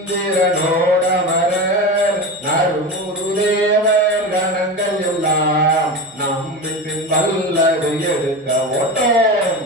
இந்திரனோடமரர் நறுமுரு தேவர் கணங்கள் எல்லாம் நம்மின் பின் வல்லது எடுக்க ஓட்டோம்.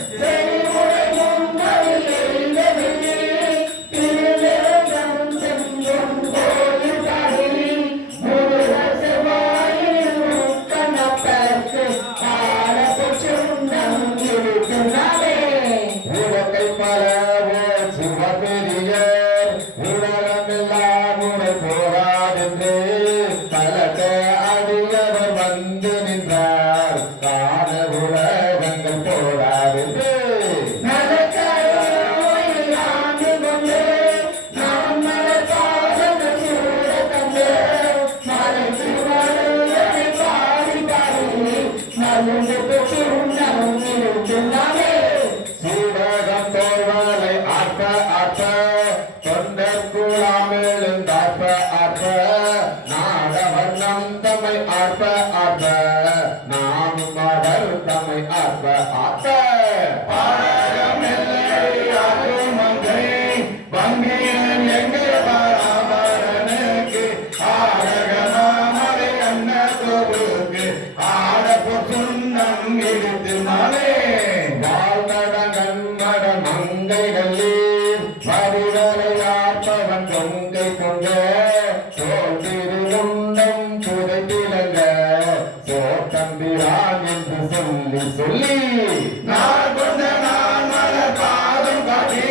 சூடகத்தோர்வலை ஆற்ப ஆற்ப தொண்டர் கூழாமேலும் தாற்ப ஆற்ப நாடவர் நம் தம்மை ஆற்ப ஆற்ப நாமும் அவர் தம்மை ஆற்ப ஆற்ப மறிவரையாற்பவன் கொங்கை கொண்ட சோற்றிருந்தம் புதைத்திலங்க சோத்தம்பிரான் என்று சொல்லி சொல்லி நான் கொண்ட நான் மலர் பாதம் காட்டி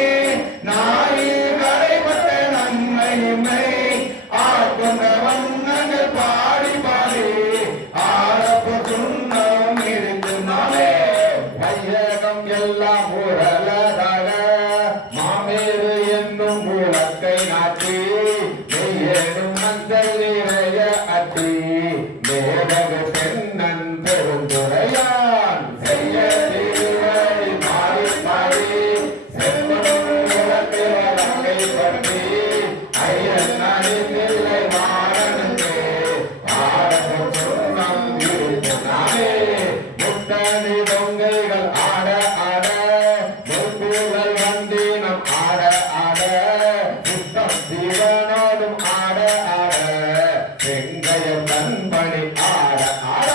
நாயில் கரைப்பட்ட நன்மை நிம்மை ஆட்கொண்ட வண்ணங்கள் பாடி பாடி ஆடப்பு துண்ணம் இருந்து நாளே வையகம் எல்லாம் உரலதாக மாமேறு என்னும் மூலக்கை நாட்டி நெய்யேனும் மஞ்சள் நிறைய அட்டி மேலக பெண்ணன் பெருந்துரையான் செய்ய திருவடி மாறி மாறி செல்வனும் மூலத்தில் வழங்கை பற்றி ஐயன் நடித்தில்லை மாறனுக்கு ஆடப்பு சொன்னம் இருக்கு நாளே முட்டணி தொங்கைகள் ஆட ஆட முன்புகள் வந்தினம் ஆட ஆட சுத்தம் சிவனோடும் ஆட ஆட செங்கைய தன்பணி ஆட ஆட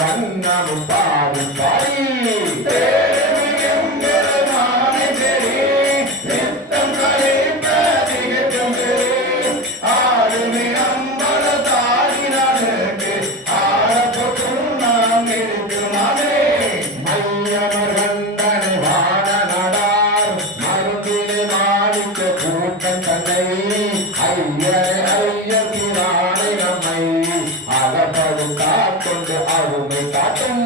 வண்ணமும் பாடி பாடி மையமர்கண்டனை வாழ நடார் மருந்தினை மாணிக்க கூட்டம் தன்னை ஐயரை ஐயத்தினானை நம்மை அகப்படும் காக்கொண்டு அருமை காட்டும்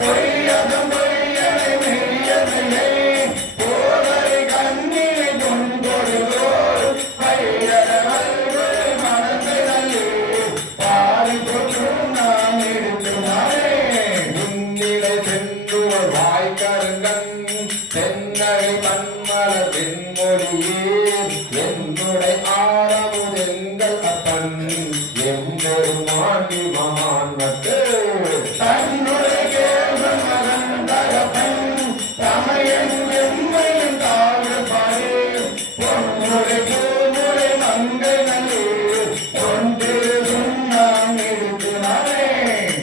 பொய்யதும் பொய்யனை மெய்யனையை போதை கண்ணினை கொண்டொருவோர் பையரவர்கள் மனத்தை நல்லே பாரி தொற்றும் நாம் இருக்குமாறே முன்னிலை சென்றுவர் வாய்க்கருங்கன் தென்னரை பன்மல தென்மொழியே என்னுடைய ஆரமுதெங்கள் அப்பன் எம்பெருமாண்டி மகான் மட்டு தன்னுடைய மகன் தகப்பன் தமையன் எம்மையின் தாழ்வு பாடு பொன்முறை பூமுறை மங்கை நல்லே ஒன்று சுண்ணாம் இருக்கிறாரே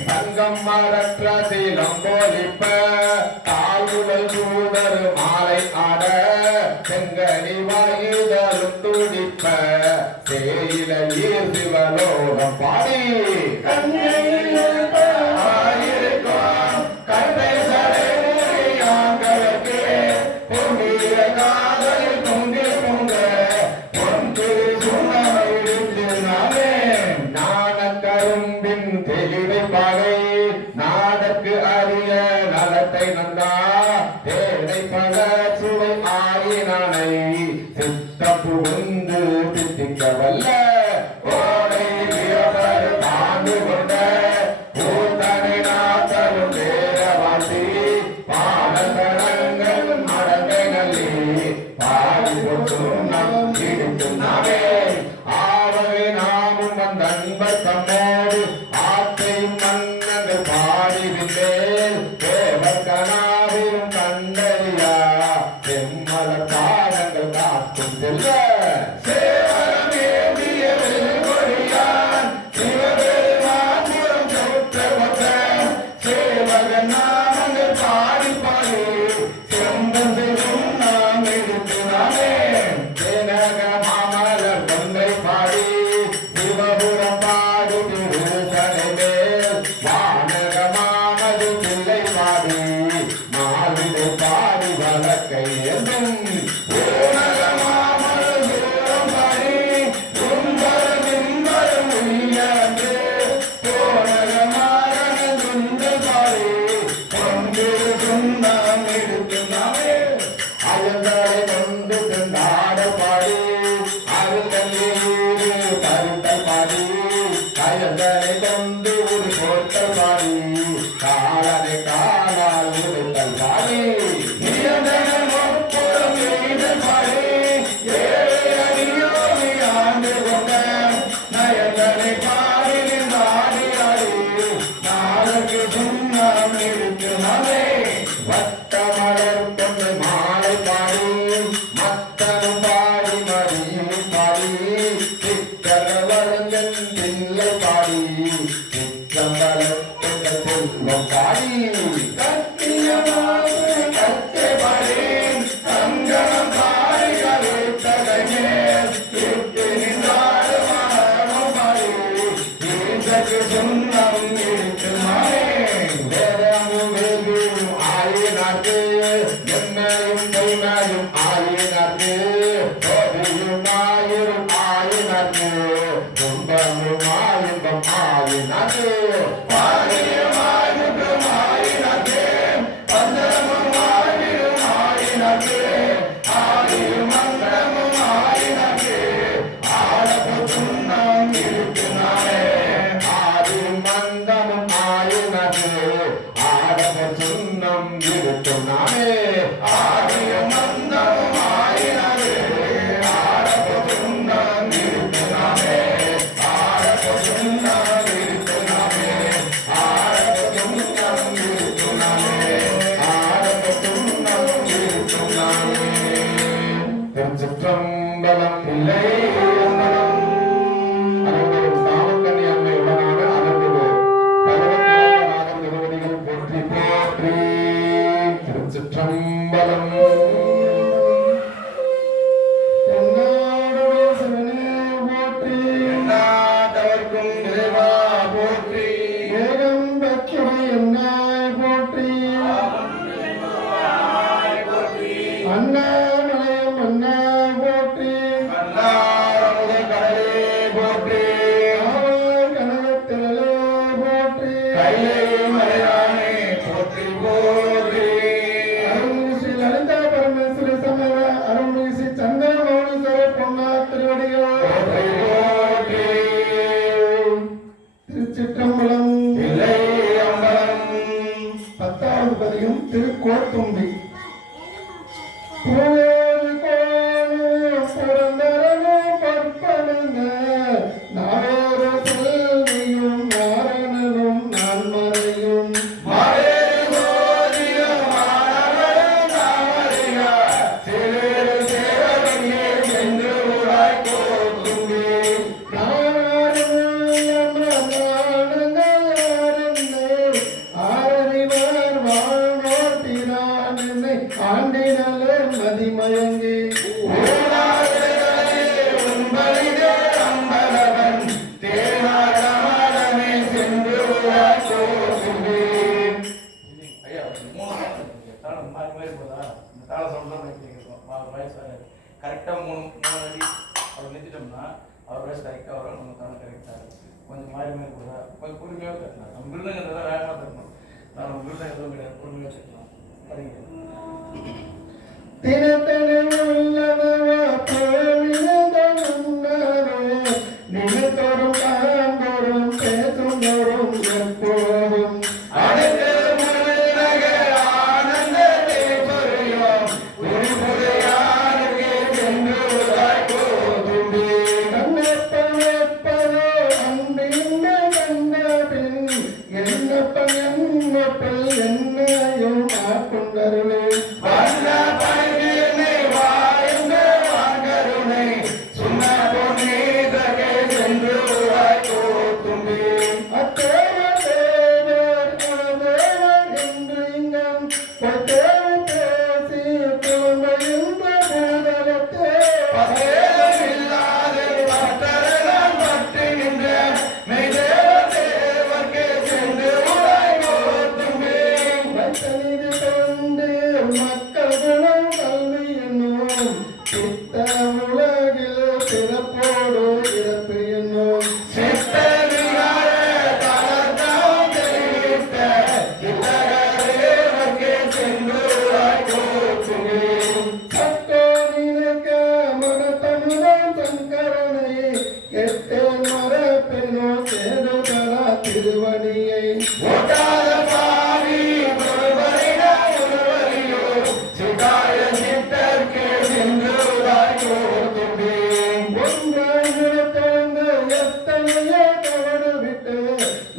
சங்கம் மரற்ற சீலம் போலிப்ப தாழ்வுடல் சூதர் மாலை ஆட செங்கனி வாயுதலும் துடிப்ப சேயில ஈர் சிவலோகம் பாடி கட்டை சடை மூடியாங்களுக்கு பொங்கிய காதலில் பொங்கி பொங்க பொங்கு சுண்ணமைடினாலே நாணக்கரும்பின் தெளிவை பாகை நாடற்கு அரிய நலத்தை நந்தா தேடை பல சுவை ஆயினானை சித்த புகுந்து தித்திக்க வல்ல ஓடை தாண்டு கொண்ட வானகமானது பிள்ளை பாடி மாவிடு பாடி வழக்கை என்றும் கொண்டு ஒரு போட்டல் பாடி காலனை காலால் உடைத்தல் பாடி ஆண்டு கொண்ட நயந்தனை பாடி ஆடி ஆடி நாளுக்கு சுண்ணம் இருக்கு மலை வட்ட மலர் கொண்டு மாலை பாடி மத்தனும் பாடி மடியும் பாடி சிக்கர வழங்கன் பிள்ளை பாடி சிற்றம்பலத்துங்கள் செல்வம் பாடி கத்தியமாக கத்தை பாடி சங்கரம் பாடி கவித்தகையே சுற்றி நின்றாடு மனமும் பாடி ஈசக்கு சுண்ணம் இருக்கு மாறே வேதமும் வேதியும் ஆயினாக்கு என்னையும் பொய்மையும் ஆயினாக்கு கோபியும் ஆயிரும் ஆயினாக்கு துன்பமும் ஆயுதம் ஆயினாக்கு பாரியும் ஆயுதம் ஆயினாக்கு பந்தமும் ஆயிரும் ஆயினாக்கு ஆயிரும் மந்திரமும் ஆயினாக்கு ஆடப்பு சுண்ணம் இருக்கு நாளே ஆயிரும் மந்தமும் ஆயினாக்கு ஆடப்பு சுண்ணம் இருக்கு நாளே ஆயிரும் மந்தமும் ஆயினாக்கு ஆடப்பு சுண்ணம் இருக்கு நாளே ஆடப்பு சுண்ணம் இருக்கு நாளே ஆடப்பு சுண்ணம் இருக்கு நாளே ஆடப்பு சுண்ணம் இருக்கு நாளே திருச்சிற்றம்பலம் இல்லை அருள்மிகு தாமக்கண்ணி அம்மையுடனான அருள்மிகு பரவத்தியாகநாதன் திருவடிகள் போற்றி போற்றி திருச்சிற்றம்பலம் எந்நாடுடைய சிவனே போற்றி எந்நாட்டவர்க்கும் இறைவா போற்றி ஏகம் பக்ஷுடை என்னாய் போற்றி அண்ணாமலையம் அண்ணாய் போற்றி அண்ணாரமுதை கடலே போற்றி காவாய் கனகத்திரளே போற்றி கைலை மலையானே போற்றி போற்றி அருள்மிகு ஸ்ரீ லலிதா பரமேஸ்வரி சமேத அருள்மிகு ஸ்ரீ சந்திர மௌலீஸ்வரர் பொன்னா திருவடிகள் போற்றி போற்றி திருச்சிற்றம்பலம் இல்லை அம்பலம் 10வது பதிகம் திருக்கோட்டும்பி பூவேறு கோணும் புரந்தரனும் பற்பனுங்க நாவேறு செல்வியும் நாரணனும் நான்மறையும் மாவேறு கோதியும் மாணவனும் நாமறியா சிறு சேவகனே சென்று உராய் கோட்டும்பி ஆரறிவார் வாழ்வோர் பிரான் என்னை ஆண்டினலே மதிமயங்கி கரெக்டாக மூணு அடி அவர் நிறுத்திட்டோம்னா அவர் வயசு கரெக்டாக வரும் நம்ம தானே கரெக்டாக கொஞ்சம் மாறி மாறி போதா கொஞ்சம் பொறுமையாக தட்டலாம் நம்ம விருதுங்கிறதெல்லாம் வேகமாக தட்டணும் நம்ம விருதுங்க எதுவும் கிடையாது பொறுமையாக தட்டலாம் படிங்க நினைத்தோறும் காண்போறும் பேசுந்தோறும் எப்போதும் என்னையும் ஆட்கொண்டருளே அத்தேவதே மணியை ஓட்டாத பாவி ஒருவரிடம் ஒருவரையோ சிதாய சித்தர்க்கே சென்றுதாய் போதுமே. ஒன்றாக எத்தனையோ தவறு விட்டு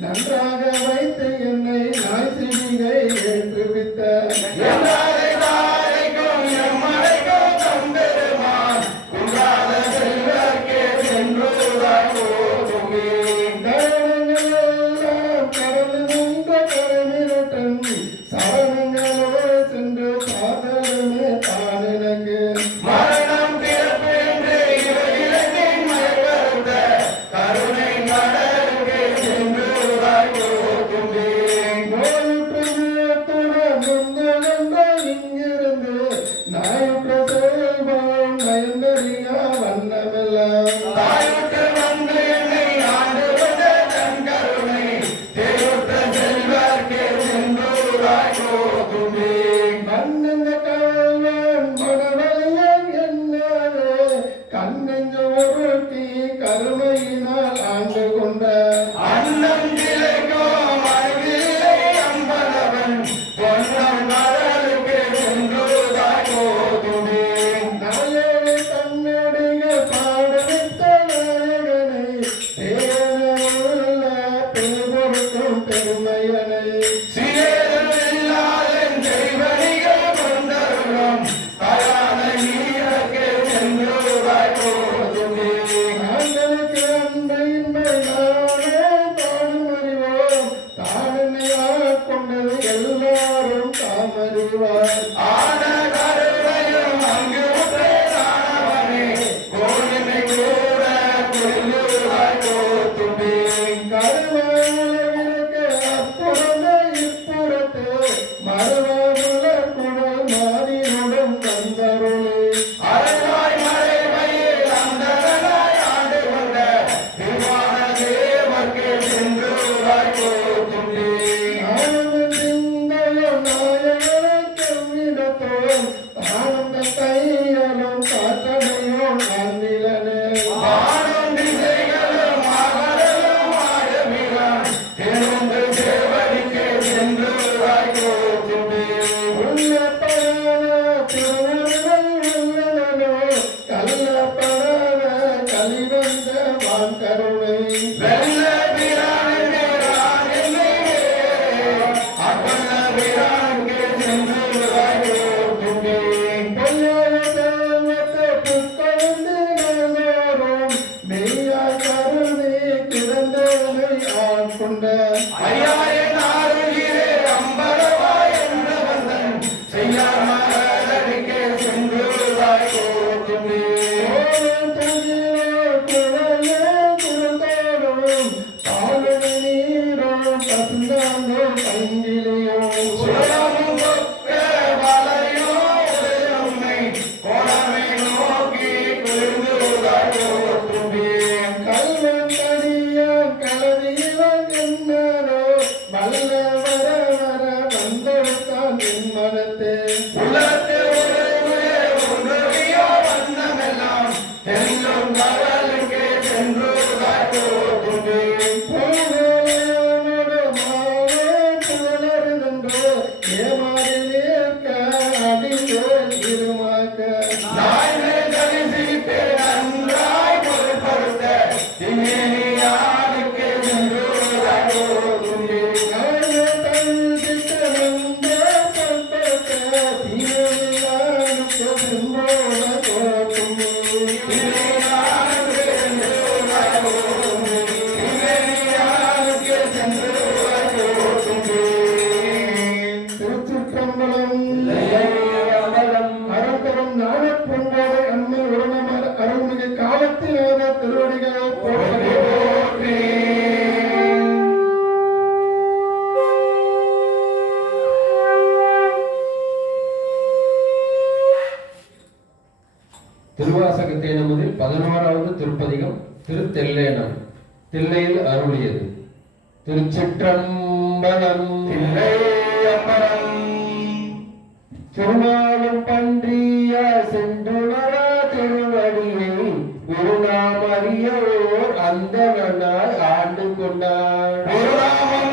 நன்றாக வைத்து என்னை நாய் சிவிகை ஏற்றுவித்த எம்மாதை தாரைக்கும் எம்மடைக்கும் தம்பெருமான் குன்றாத செல்வர்க்கே சென்றுதாய் போதுமே. தரணங்களெல்லாம் கடந்து நின்ற கடமிரட்டன் சரணங்களோடு சென்று காதலுமே தான் எனக்கு மரணம் பிறப்பு என்று இவையிலகின் மயக்கருத்த கருணை கடலுக்கே சென்றுதாய் போதுமே. நோயுற்ற நேயத்துடன் முன்னெழுந்த இங்கிருந்து நாயுற்ற செல்வம் நயந்தறியா வண்ணமெல்லாம் தாயுற்று வந்து என்னை ஆண்டு வந்த தன் கருணை தேயுற்ற செல்வர்க்கே சென்றுதாய் போதுமே. மன்னந்த கல்வன் மனவழியன் என்னவே கண்ணெஞ்சு உருட்டி கருணையினால் ஆண்டு கொண்ட அன்னம் திளைக்கும் அறிவில்லை அம்பலவன் பொன்னம் கடலுக்கே சென்றுதாய் போதுமே. நாயனை தன்னுடைய பாடுவித்த நாயகனை தேவனுள்ள பெருமொருக்கும் பெருமையனை சிறியதில்லாதன் செய்வனிகள் கொண்டருளும் கயான நீரக்கே சென்றுதாய் போதுமே. ஆண்டனுக்கு அன்பையின்மை நானே தானும் அறிவோம் தானனை ஆட்கொண்டது எல்லாரும் தாம் அறிவார் ஆன கருணையும் அங்கு உற்றே தானவனே கோயிலை கூட கொள்ளுதாய் போதுமே. கருவாயுலகிற்கு அப்புறமே இப்புறத்து மறுவாமுலர் குடல் மாதினுடன் தந்தருளே அருளாய் மறைமையில் அந்தரனாய் ஆண்டு கொண்ட திவான தேவர்க்கே சென்றுதாய் போதுமே. ஆனந்த சிந்தையோ நாயகனுக்கெவ்விடத்தோம் ஆனந்த கையலும் காற்றடையோ நன்னிலனே வானும் திசைகளும் ஆகடலும் ஆழமிகான் திறந்து சேவடிக்கே சென்றுதாய் போதுமே. உள்ளப்படாத திருவருள் உள்ளனோ கள்ளப்படாத கலிவந்த வான் கருணை வெல்ல பிரானுக்கே நான் என்னை வேறே அப்பல்ல பிரானுக்கே சென்றுதாய் போதுமே. பொய்யாய செல்வத்தை புக்கொழுந்து நாள்தோறும் மெய்யாய் கருணை கிடந்தவனை ஆட்கொண்ட ஐயாயிரம் ஆறுயிரே அம்பலவாய் என்ற வந்தன் செய்யார் மகளடிக்கே சென்றுதாய் போதுமே. ஓடும் துயிலோ குழலே குறுந்தோடும் பாலுடு நீரும் பசுந்தாந்தோ பைங்கிலியோ சுழலும் கொக்க வலையோ உடையுமை கோலமை நோக்கி குளிர்ந்துதாய் போதுமே. கல்வன் கடியான் கலவியவன் என்னரோ வல்ல வர வர வந்தெடுத்தான் என் மனத்தே உள்ளத்து உருவே உருவியோ வண்ணமெல்லாம் தெல்லும் கடலுக்கே சென்றுதாய் போதுமே. பூவோடு மாவே புலருதென்று ஏமாறி நிற்க அடிந்து இருமாக்க நாய்மை தரிசித்து நன்றாய் பொருட்படுத்த திமிரியானுக்கே சென்றுதாய் போதுமே. நானே தரிசித்து வந்த பண்பட்ட தீவியானுக்கு சென்றோட தோற்றுமே திமிரியானுக்கே சென்றுதாய் போதுமே. திமிரியானுக்கே சென்றுதாய் போதுமே. திருச்சிற்றம்பலம் அறத்தரும் ஞானப்பொங்கோடு அன்னை உருவமர் அருள்மிகு காலத்திலாத திருவடிகளை போற்றி போற்றி. திருவாசகத்தை நமதில் 11வது திருப்பதிகம் திருத்தெல்லேனம். தில்லையில் அருளியது. திருச்சிற்றம்பலம். தில்லை அம்பலம். திருமாலும் பன்றிய சென்றுணரா திருவடியை உருநாமறியோர் அந்தனாய் ஆண்டு கொண்டார். ஒரு நாமம்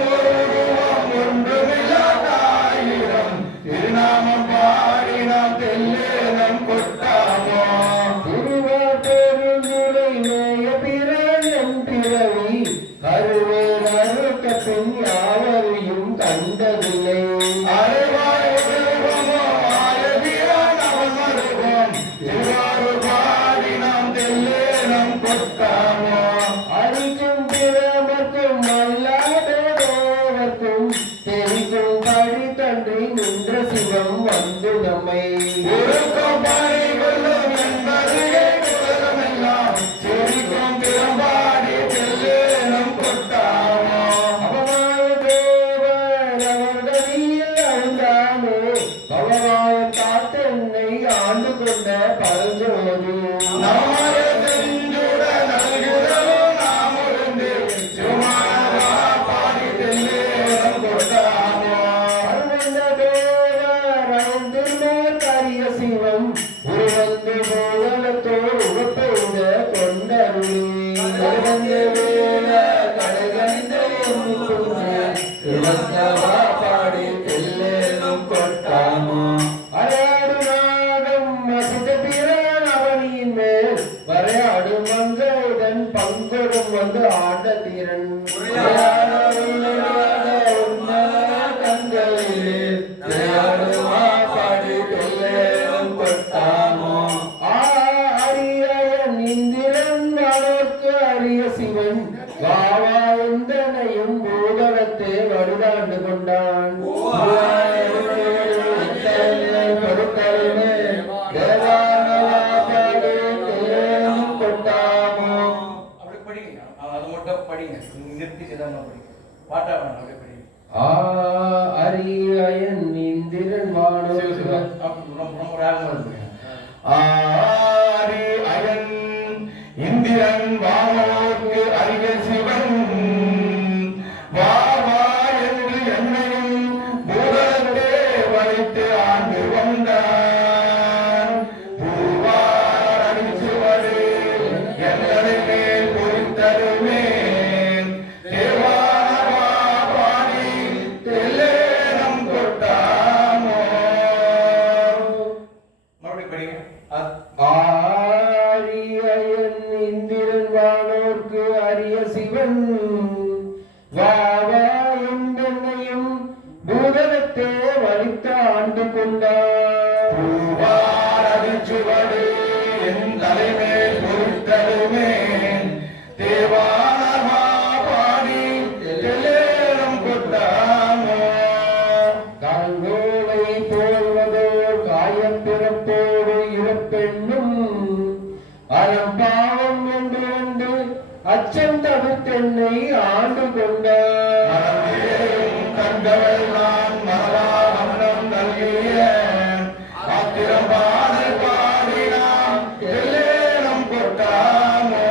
கண்டதில்லை. அருவாய் உருவமோ ஆயதியான் அவன் மருவம் திருவாரு பாடி நாம் தெல்லேனம் கொட்டாமோ அழிக்கும் பிறமர்க்கும் அல்லாதோர்க்கும் தெரிக்கும் பழி தன்றி நின்ற சிவம் வந்து நம்மை உருக்கம் பணி கொள்ளும் என்பதையே உலகமெல்லாம் சிரிக்கும் திறம்பாடி தெல்லேனம் கொட்டாமோ அவமாய தேவர் அவர்களில் அழுந்தாமே பகவான் காத்தென்னை ஆண்டு கொண்ட பரஞ்சோதி நம்மை செஞ்சுட நல்குதலோ நாம் உருந்து சுமாரா பாடி தெல்லேனம் கொட்டாமோ அருவந்த தேவர் அருந்திருமே கரிய சிவம் உருவந்து போதலத்தோடு உகப்பெய்த கொண்டருளி கருவந்த வேல கடைகணிந்த பாடி தெல்லேனும் கொட்டாமோ அரையாடு நாகம் மசித பிறன் அவனியின் மேல் வரையாடு மங்கைதன் பங்கொடும் வந்து ஆண்ட தீரன் கண்களிலே திரையாடுமா பாடி தெல்லேனும் கொட்டாமோ ஆரியன் இந்திரன் வானோர்க்கு அரிய சிவன் வாவா எந்தனையும் பூதலத்தே வருடாண்டு கொண்டான் படுத்தலுமே தேவானவா பாடி தெல்லேனும் கொட்டாமோ. அப்படி படிங்க. அது மட்டும் படிங்க. நிறுத்தி சிதாம படிங்க. பாட்டா வேணாம், அப்படியே படிங்க. அரியன் இந்திரன் வானோர்க்கு ரொம்ப ராகமா இருக்குங்க. ஆரி அயன் இந்திரன் வானோர்க்கு அரிய சிவன் வா வா என்று என்னையும் பூதலத்தே வலித்து ஆண்டு வந்தான் பூவார் அணிச்சுவடு என்னை மேல் பொறித்தருமே தேவானவா பாடி தெல்லேனம் கொட்டாமோ மறுபடியும் படிங்க. ஆரியன் இந்திரன் வானோர்க்கு அரிய சிவன் வாவா எந்தென்னையும் பூதலத்தே வலித்த ஆண்டு கொண்டார் பூவார் அணிச்சுவடு என் தலைமேல் பொறித்தருமே தேவானவா பாடி தெல்லேனம் கொட்டாமோ கால்வேளை போல்வதோர் காயம் பிறப்போடு இறப்பெண்ணும் அறம் பாவம் என்று வந்து அச்சம் தவிர்த்தென்னை ஆண்டு கொண்டார் மனமேலும் கண்டவள் நான் மகளா மன்னம் நல்கிய ஆத்திரம் பாடல் பாடினாம் தெல்லேனம் கொட்டாமோ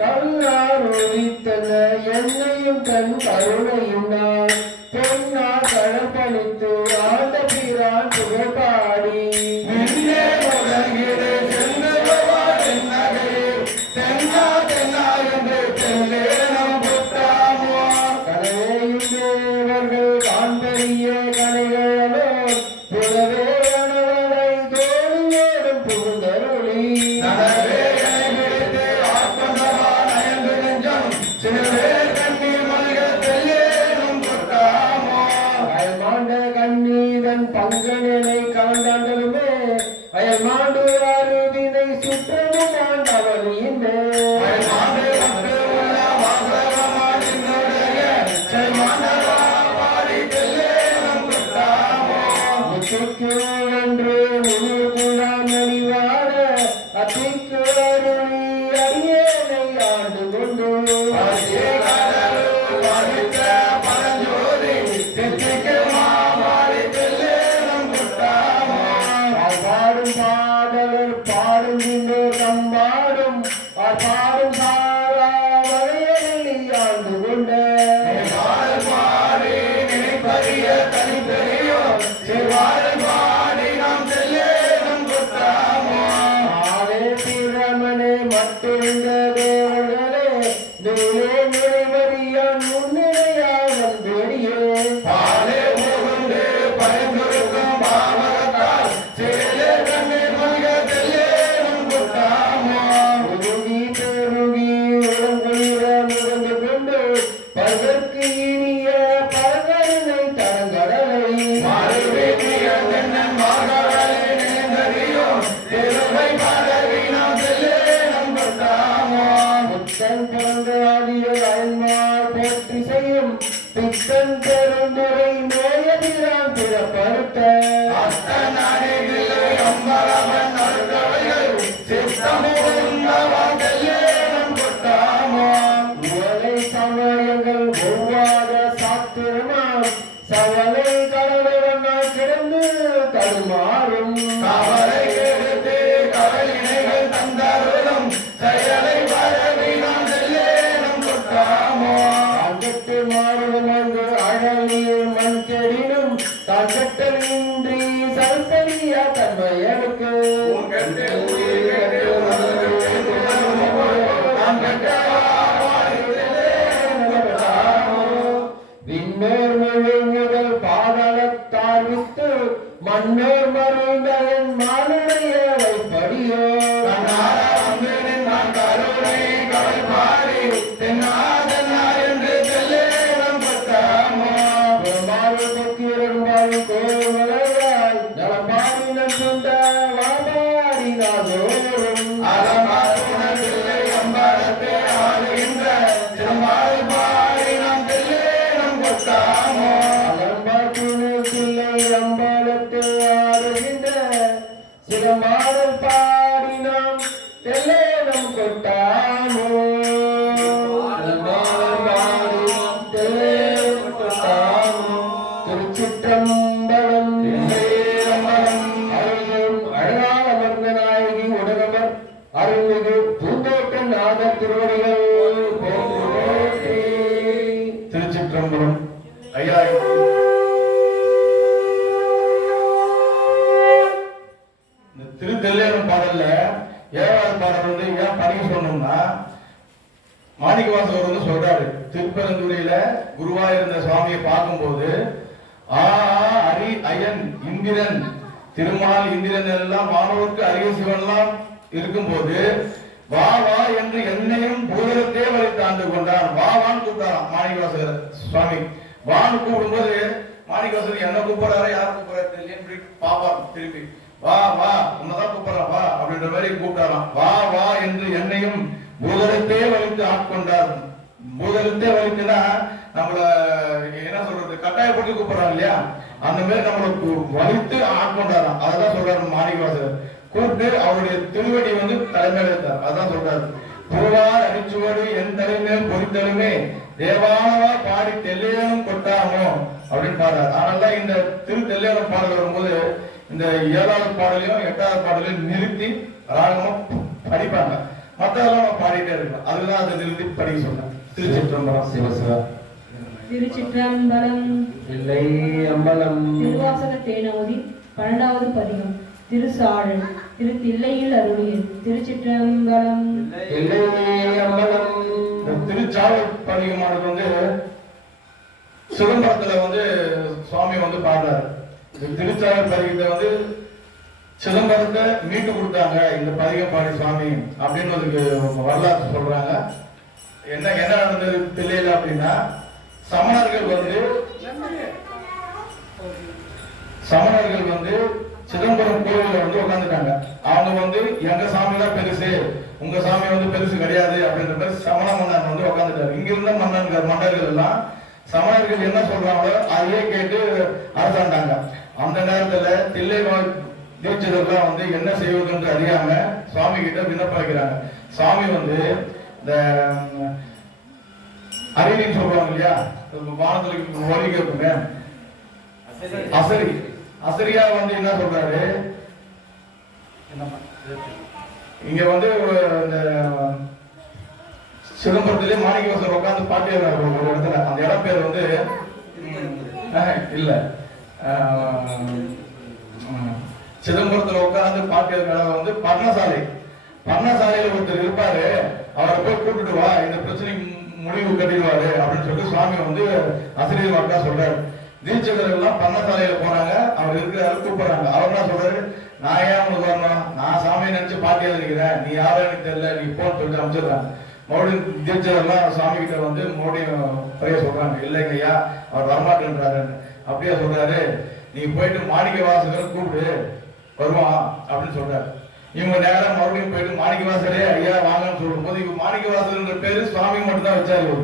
கல்லார் ஒழித்தன என்னையும் தன் கருணையும் நான் பொன்னா கழப்பளித்து ஆண்ட பிரான் புகழ்பாடி நின்னே முதல்கிடு சென்றவா தென்னகே தென்னா தென்னா என்று தெல்லேனம் கொட்டாமோ கலையும் தேவர்கள் காண்பறிய கலைகளோ புலவே அணவரை தோழியோடும் புகுந்தருளி நனவே என்னை பிடித்து ஆட்கொண்டவா நயந்து நெஞ்சம் சிறுவே கண்ணீர் மல்க தெல்லேனம் கொட்டாமோ திசையும் பித்தன் பெருந்துரை மேயதிரான் பிறப்பறுத்த அத்தனடிகளை அம்பலவன் அருகவைகள் சித்தமுகந்தவன் தெல்லேனம் கொட்டாமோ உவலை சமயங்கள் ஒவ்வாத சாத்திரமாம் சவலை கடவுளனால் கிடந்து தடுமாறும் கவலை எடுத்து கவலினைகள் தந்தருளும் செயலை வரவி நாம் தெல்லேனம் கொட்டாமோ அகட்டு மாறும் அங்கு அழகிய மண் கெடினும் தகட்டலின்றி சல்பனிய தன்மையனுக்கு உங்கட்டு உயிர் கெட்டு உணர்வு கெட்டு நாம் விண்ணோர் முழு முதல் பாதாளத்தார் வித்து மன்னோர் மருந்தன் மானுடைய வைப்படியோ கோவலையால் நலமாடினம் சுண்ட வாபாடினாதோறும் அலம்பாட்டினை அம்பலத்தை ஆடுகின்ற சில மாடல் பாடி நாம் தெல்லேனம் கொட்டாமோ திருச்சிற்றம்பலம் அழகான அமர்ந்த நாயகி உடனமர் அருள்மிகு பூந்தோட்ட நாத திருவடிகள் போற்றி. திருச்சிற்றம்பலம். ஐயா, இந்த திருத்தெல்லேனம் பாடல்ல 7வது பாடல் வந்து ஏன் படிக்க சொன்னோம்னா, மாணிக்கவாசகர் வந்து சொல்றாரு, திருப்பெருந்துறையில குருவா இருந்த சுவாமியை பார்க்கும்போது அரி அயன் இந்திரன் திருமால் இந்திரன் எல்லாம் வானோருக்கு அரிய சிவன்லாம் இருக்கும்போது வா வா என்று என்னையும் பூதலத்தே வரைத்து ஆண்டு கொண்டான். வா வான்னு கூப்பிட்டாராம் மாணிக்கவாசகர் சுவாமி. வான்னு கூப்பிடும்போது மாணிக்கவாசகர் என்ன கூப்பிடுறாரு, யார் கூப்பிடுறாரு தெரியல, பாப்பார் திருப்பி வா வா உன்னதான் கூப்பிடுறான் வா அப்படின்ற மாதிரி கூப்பிட்டாராம். வா வா என்று என்னையும் பூதலத்தே வலித்து ஆட்கொண்டார். பூதலத்தே வலித்துனா நம்மள என்ன சொல்றது, கட்டாயப்பட்டு கூப்பிடுறாங்க இல்லையா, அந்த மாதிரி நம்மளுக்கு வலித்து ஆட்கொண்டாராம். அதான் சொல்றாரு மாணிக்கவாசகர். கூப்பிட்டு அவருடைய திருவடி வந்து தலைமையில இருந்தார். அதான் சொல்றாரு, பூவார் அடிச்சுவடு என் தலைமையில் பொறித்தலுமே தேவானவா பாடி தெல்லேனும் கொட்டாமோ அப்படின்னு பாடுறாரு. அதனால இந்த திரு தெல்லேனம் பாடல் வரும்போது இந்த 7வது பாடலையும் 8வது பாடலையும் நிறுத்தி ராகமா படிப்பாங்க. மற்றதெல்லாம் பாடிட்டே இருக்கலாம். அதுதான் அதை நிறுத்தி படிக்க சொன்னேன். திருச்சிற்றம்பலம். சிவசிவா. திருச்சிற்றம்பலம். இல்லை அம்பலம். திருவாசக தேனோதி 12வது பதிகம். திருசாழல். திரு தில்லையில் அருளிய. திருச்சிற்றம்பலம். இல்லை அம்பலம். திருச்சாழல் பதிகமானது வந்து சிதம்பரத்துல வந்து சுவாமி வந்து பாடுறாரு. திருச்சாழல் பதிகத்தை வந்து சிதம்பரத்தை மீட்டு கொடுத்தாங்க இந்த பதிகம் பாடி சுவாமி அப்படின்னு வரலாற்று சொல்றாங்க. என்ன என்ன நடந்தது தில்லையில அப்படின்னா, சமணர்கள் வந்து சிதம்பரம் கோயில வந்து உட்காந்துட்டாங்க. அவங்க வந்து எங்க சாமி தான் பெருசு, உங்க சாமி வந்து பெருசு கிடையாது அப்படின்ற மாதிரி சமண மன்னன் வந்து உட்காந்துட்டாரு. இங்க இருந்த மன்னர்கள் எல்லாம் சமணர்கள் என்ன சொல்றாங்களோ அதையே கேட்டு அரசாண்டாங்க. அந்த நேரத்துல தில்லை தீட்சிதர்லாம் வந்து என்ன செய்வதுன்னு அறியாம சுவாமி கிட்ட விண்ணப்பம் வைக்கிறாங்க. சுவாமி வந்து இந்த அரின்னு சொல்றாங்க இல்லையா, வானத்துல ஒலி கேட்புங்க, அசரியா வந்து என்ன சொல்றாரு, இங்க வந்து இந்த சிதம்பரத்திலே மாணிக்கவாசகர் உட்கார்ந்து பாட்டு ஒரு இடத்துல, அந்த இடம் பேர் வந்து இல்ல சிதம்பரத்துல உட்கார்ந்து பாட்டு இடம் வந்து பர்ணசாலையில ஒருத்தர் இருப்பாரு, அவரை போய் கூப்பிட்டு வா, இந்த பிரச்சனைக்கு முடிவு கட்டிடுவாரு அப்படின்னு சொல்லிட்டு சுவாமி வந்து ஆசிரியர் வாக்கா சொல்றாரு. தீட்சிதர்கள் எல்லாம் பர்ணசாலையில போறாங்க, அவர் இருக்கிறாரு, கூப்பிடுறாங்க. அவர் என்ன சொல்றாரு, நான் ஏன் உங்களுக்கு வரணும், நான் சாமியை நினைச்சு பாட்டி எழுதிக்கிறேன், நீ யாரும் எனக்கு தெரியல, நீ போன்னு சொல்லிட்டு அமைச்சிடுறாங்க. மறுபடியும் தீட்சிதர்லாம் சாமி கிட்ட வந்து மறுபடியும் பைய சொல்றாங்க, இல்லைங்க ஐயா அவர் வரமாட்டேன்றாரு. அப்படியே சொல்றாரு, நீ போயிட்டு மாணிக்கவாசகரை கூப்பிடு வருவான் அப்படின்னு சொல்றாரு. இவங்க நேரம் மறுபடியும் போயிட்டு மாணிக்கவாசகரே ஐயா வாங்கன்னு சொல்லும் போது, இவங்க மாணிக்கவாசகர் பேரு சுவாமி மட்டும் தான் வச்சாரு.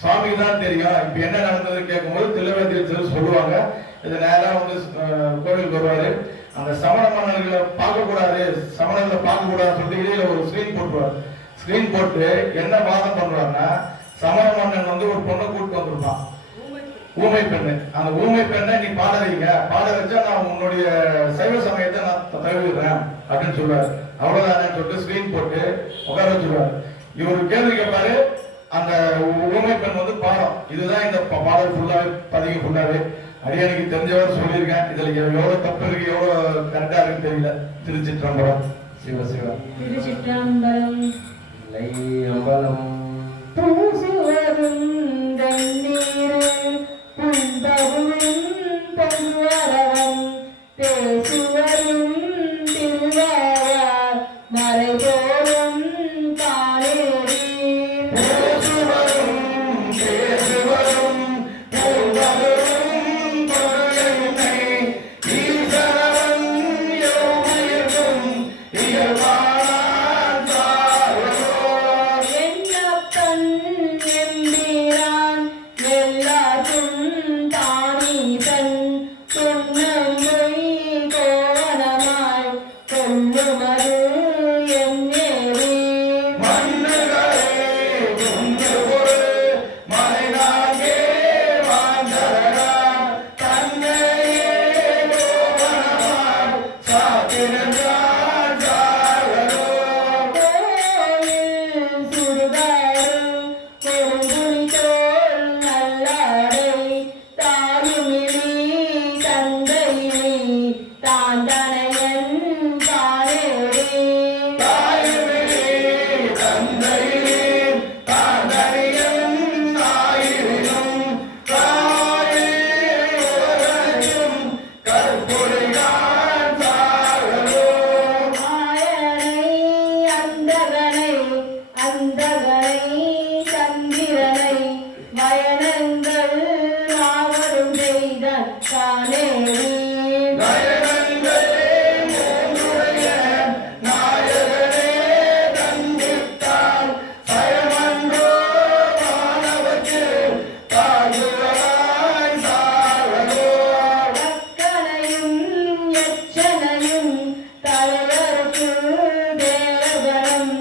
சுவாமிக்கு தான் தெரியும். இப்ப என்ன நடந்ததுன்னு கேட்கும்போது தில்லைவேந்தர் சொல்லுவாங்க. இது நேரா வந்து கோவிலுக்கு வருவாரு. அந்த சமண மன்னர்களை பார்க்க கூடாது, சமணர்களை பார்க்க கூடாதுன்னு சொல்லிட்டு இடையில ஒரு ஸ்கிரீன் போட்டுருவார். ஸ்கிரீன் போட்டு என்ன வாதம் பண்றாருன்னா, சமண மன்னன் வந்து ஒரு பொண்ணை கூப்பிட்டு வந்திருப்பான், ஊமை பெண்ணு. அந்த ஊமை பெண்ணை நீ பாட வைங்க, பாட வச்சா நான் உன்னுடைய சைவ சமயத்தை நான் தழுவிடுறேன் அப்படின்னு சொல்லுவாரு. அவ்வளவுதானே சொல்லிட்டு ஸ்கிரீன் போட்டு உட்கார வச்சுருவாரு. இவர் கேள்வி கேட்பாரு. அந்த ஊமை பெண் வந்து பாடம். இதுதான் இந்த பாடல் ஃபுல்லாவே, பதிவு ஃபுல்லாவே அடியானுக்கு தெரிஞ்சவர் சொல்லியிருக்கேன். இதுல எவ்வளவு தப்பு இருக்கு, எவ்வளவு கரெக்டா இருக்குன்னு தெரியல. திருச்சிற்றம்பலம். சிவ சிவா. திருச்சிற்றம்பலம். அம்பலம் பூசுவரும் தண்ணீரும் புன்பருவும் பொன்வரவம் பேசுவரும் திருவாயார் மறைபோரும் காணேரி. பேசுவரும் பேசுவரும் பூவரும் பொருளென்னை ஈசனவன் யோகிக்கும் இயல்பானான் சாரோ. என்னப்பன் எம்பீரான் எல்லாரும் தானீசன் துன்னம்பொய் கோவனமாய் கொல்லுமரு எண்ணேரி. மன்னுகளே குன்று ஒரு மலைநாங்கே வாழ்ந்தரகாம் தன்னையே கோவனமாய் சாத்திருந்தான் சாரோ. கோயில் சுடுகாடும் கொடுங்குனிதோள் நல்லாடை தாயுமிழி தந்தையிலி தாந்தனையன் காணேரி. தாயுமிழி தந்தையிலே தாந்தனியன் ஆயினும் தாயே உலகெங்கும் கற்பொழிகான் சாரோ. ஆயனை அந்தகனை அந்தகனை சந்திரனை வயனங்கள் நாவரும் செய்த காணேரி. நயனங்களே மூன்றுடைய நாயகனே தந்தித்தால் பயமன்றோ மாணவர்க்கு தாயுவராய் சாரோ. அக்கனையும் எச்சனையும் தலைவருக்கு தேவகணம்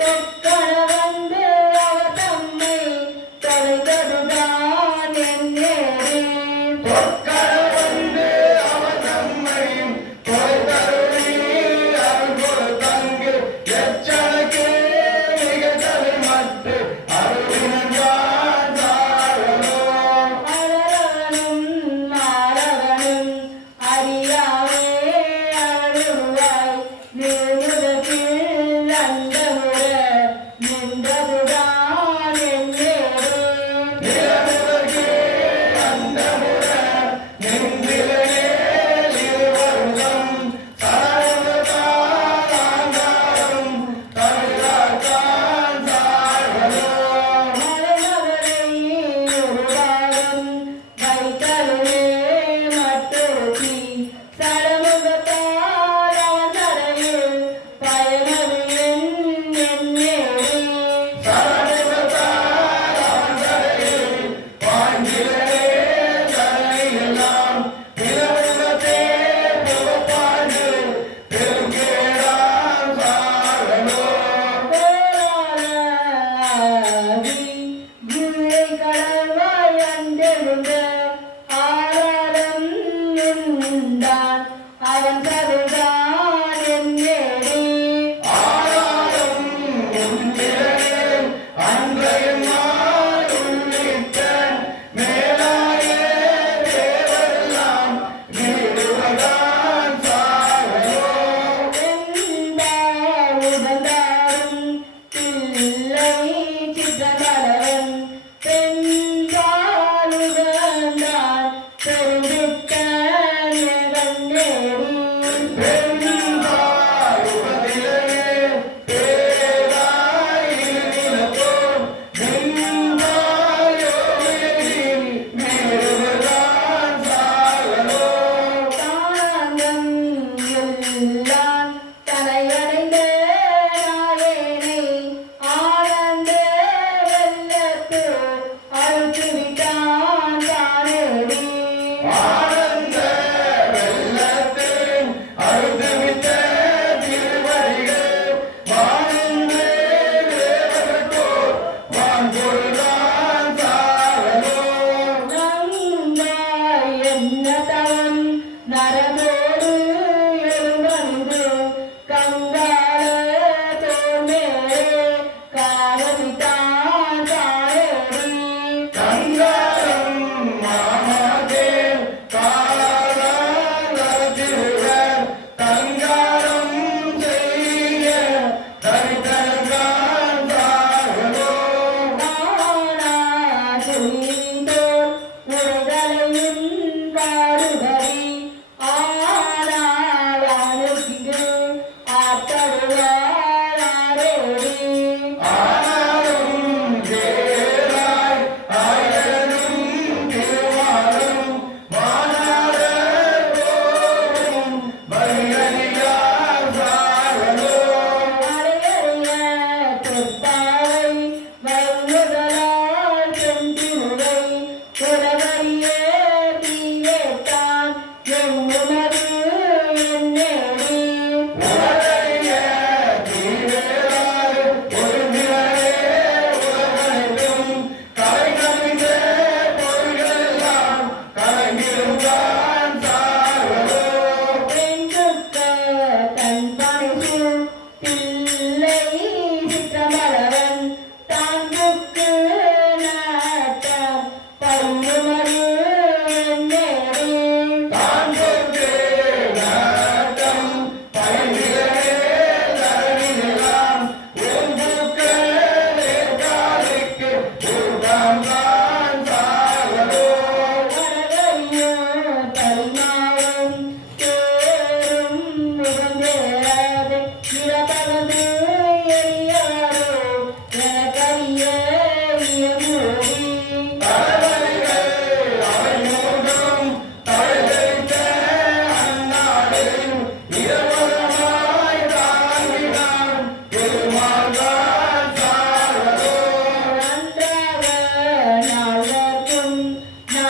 தொக்கண வந்து அவர் தம்மை தொலைத்ததுதான் என்னேரி. தொற்கர வந்து அவர் தம்மையும் தொலைதருளி அருள்கொடு தங்கு எச்சனுக்கு மிக தலைமட்டு அருளினஞ்சான் சாரோ. அழகனும் மாறவனும் அறியாமே அருள்வாய் நின்றுதற்கில் அந்தமுற நின்றதுதான் என்னேரி. நிலமுதற்கே அந்தமுற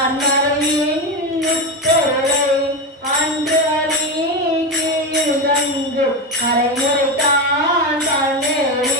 ஆன்மறையின் உட்பொருளை அன்று அறிந்து அரைமுறைத்தான் தன்னேறி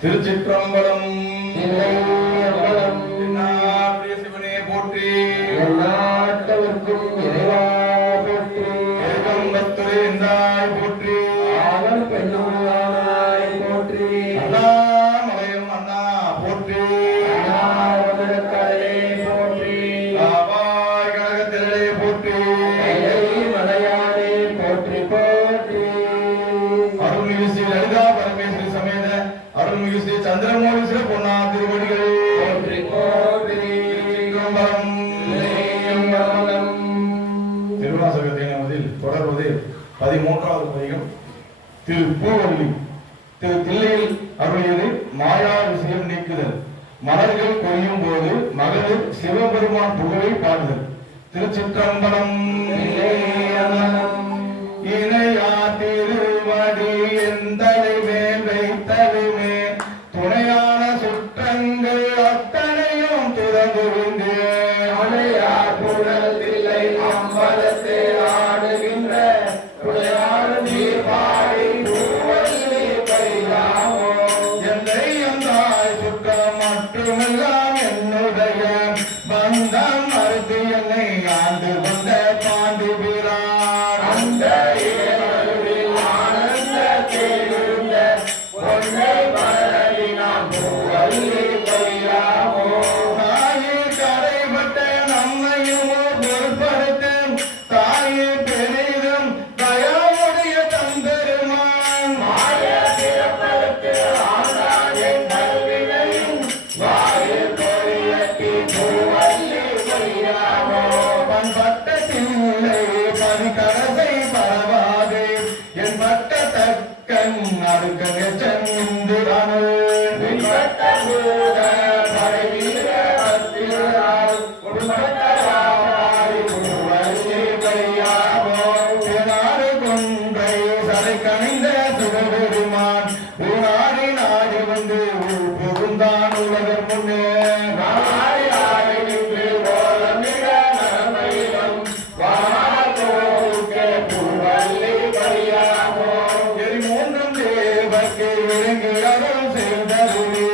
திருச்சிற்றம்பலம். திருச்சிற்றம்பலம். எந்நாட்டுடைய சிவனே போற்றி. எந்நாட்டவர்க்கும் இறைவா போற்றி. ஏகம்பத்துரை எந்தாய் போற்றி. ஆவல் பெண்ணாய் போற்றி. அண்ணாமலையும் அண்ணா போற்றி. அண்ணாமலைக்கடலே போற்றி. ஆவாய் கனகத்திரளே போற்றி. கைலை மலையானே போற்றி போற்றி. அருள்மிகு ஸ்ரீ லலிதா பரமேஸ்வரி சமேத அருள்மிகு ஸ்ரீ சந்திரமௌலீஸ்வர பொன்னா திருவடிகளே போற்றி போற்றி. திருச்சிற்றம்பலம். திருவாசகத்தை நமதில் தொடர்வது 13வது பதிகம். திரு பூவல்லி. திரு தில்லையில் அருளியது மாயா விஷயம் நீக்குதல். மலர்கள் கொய்யும் போது மகளிர் சிவபெருமான் புகழை பாடுதல். திருச்சிற்றம்பலம். இணையா திருவடி எந்தலை மேல் வைத்தலுமே துணையான சுற்றங்கள் அத்தனையும் துறந்துவிந்து அணையா புனல் அம்பலத்தை ஆடுகின்ற புலையான நீர் பாடி பூவல்லி பயிலாமோ என்னை அந்தாய் சுற்றம் மட்டுமெல்லாம் என்னுடைய பந்தம் மறுத்து என்னை ஆண்டு வந்த பாண்டு பிரான் அந்த இறைவனில் ஆனந்த தேர்ந்த பொன்னை மலரி நாம் பூவல்லி பயிலாமோ தாயில் கரைப்பட்ட நம்மையும் பொருட்படுத்தும் தாயில் பெரிதும் தயாவுடைய தம்பெருமான் மாய பிறப்பதற்கு ஆனான் என் கல்வினையும் வாயில் பொறி பட்டபூத படைவீர பத்திரால் குடும்பத்தராய் பூவல்லி கையாமோ தேனாறு கொன்றை சடை கணிந்த சுடபெருமான் ஊனாடி நாடி வந்து புகுந்தான் உலகர் முன்னே நாடி ஆடி நின்று ஓலமிட நரமையிலும் வானோக்கே பூவல்லி கையாமோ எரிமூன்றும் தேவர்க்கு இறங்கி அருள் செய்தருளி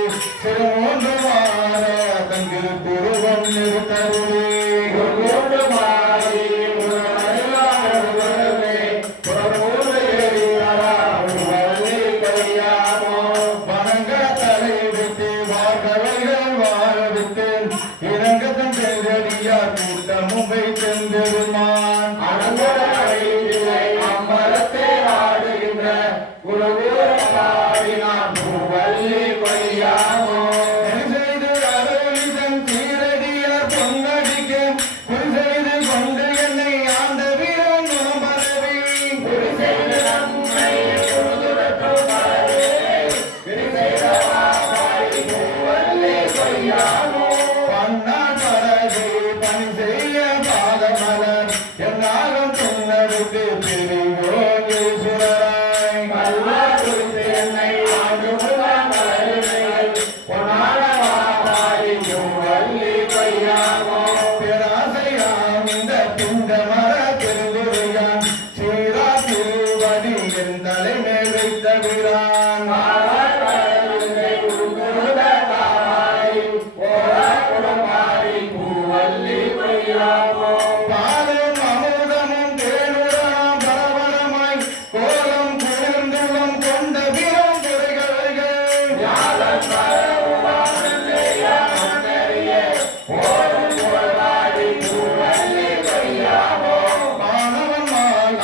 சிறுமூன்று மாற தங்கு குருவம் நிறுத்தருளி மூன்று மாறி வணங்க தலை விட்டு வாழ்கவைகள் வாழ விட்டு இறங்கத்தன் செங்கடியார் கூட்டமும் வைத்தெருமான் அம்பலத்தை ஆடுகின்ற குருவாடினான் பூவல்லி கொய்யாமோ செய்து அருளிதன் சீரடியார் பொன்னடிக்க குறி செய்து கொண்டு என்னை ஆண்ட வீரன் பரவி குறி செய்து நம்மை பன்னாள் பரவி பணி செய்ய பாதமலர் என்னாலும் சொன்னதுக்கு பெரியோகேஸ்வராய் கல்வா குறித்து என்னை ஆண்டு பொன்னாடி பூவல்லி கையாமோ பேராசையாம் இந்த பிந்த மர பெருந்துரையான் சீரா திருவடி என் தலைமேல் வைத்த வீரான் பாலும் அமுதமும் தேனுடனும் பரபரமாய் கோலம் குளிர்ந்துள்ளம் கொண்ட வீரம் துறைகள் மாணவன்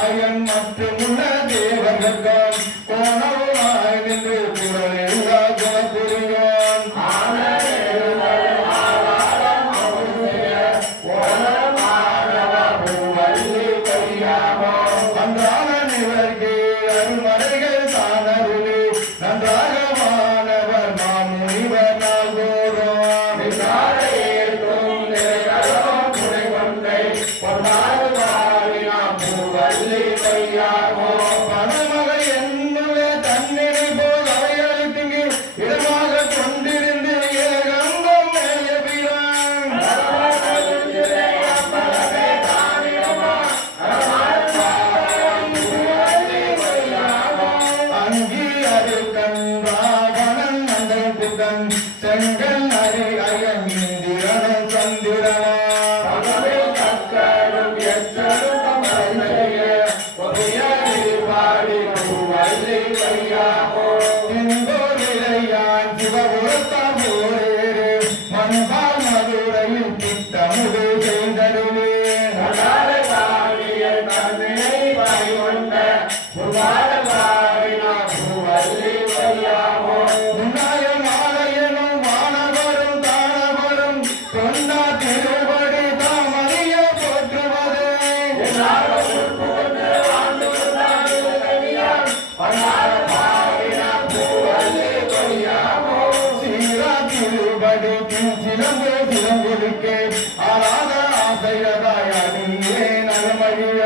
அயன் மற்றும் உள்ள தேவர்கள் கோணவுமாய் நின்று குரல் எல்லா குணபுரியான் அன்றாக நிவர்க்கு அருமறைகள் தானருளி நன்றாக மாணவர் மாமுனிவர் நாள்தோறும் பணமகை என்னுடைய தன்னினை போல் அவையளித்துங்கு இடமாக கொண்டிருந்து ஏகம்பம் மேயபிரான் அங்கி அரு கன்றாவணன் நந்தன் புதன் செங்கல் அரி அயன் இந்திரன் சந்திரனா இந்தோரிலையான் சிவபுரத்தாம் போரேறு மண்பால் மதுரையில் திட்டமுது செய்தருளே உன்னாயமாலையனும் வானவரும் தானவரும் சொன்னா திருவடி தாமறிய போற்றுவதே சீரா திருவடி சிலம்பு சிலம்புலிக்கே ஆராத ஆசையதாய் அடியே நலமகிழ